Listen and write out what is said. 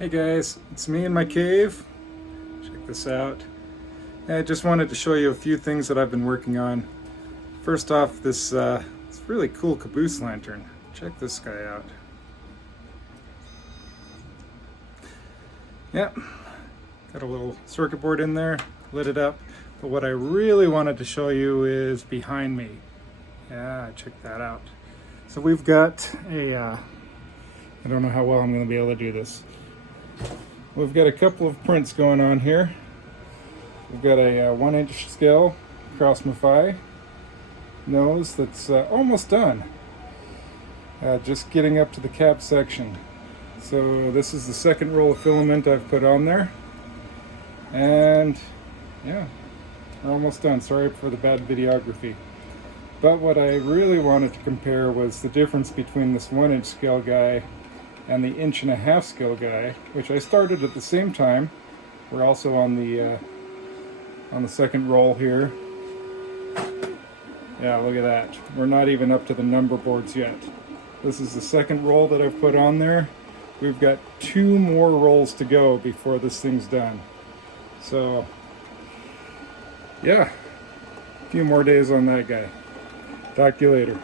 Hey guys, it's me in my cave. Check this out. I just wanted to show you a few things that I've been working on. First off, this really cool caboose lantern. Check this guy out. Yep, got a little circuit board in there, lit it up. But what I really wanted to show you is behind me. Yeah, check that out. So we've got I don't know how well I'm going to be able to do this. We've got a couple of prints going on here. We've got a 1-inch scale Krauss Maffie nose that's almost done. Just getting up to the cap section. So this is the second roll of filament I've put on there. And yeah, we're almost done. Sorry for the bad videography. But what I really wanted to compare was the difference between this 1-inch scale guy and the 1.5-inch scale guy, which I started at the same time. We're also on the second roll here. Yeah, look at that. We're not even up to the number boards yet. This is the second roll that I've put on there. We've got 2 more rolls to go before this thing's done. So, yeah, a few more days on that guy. Talk to you later.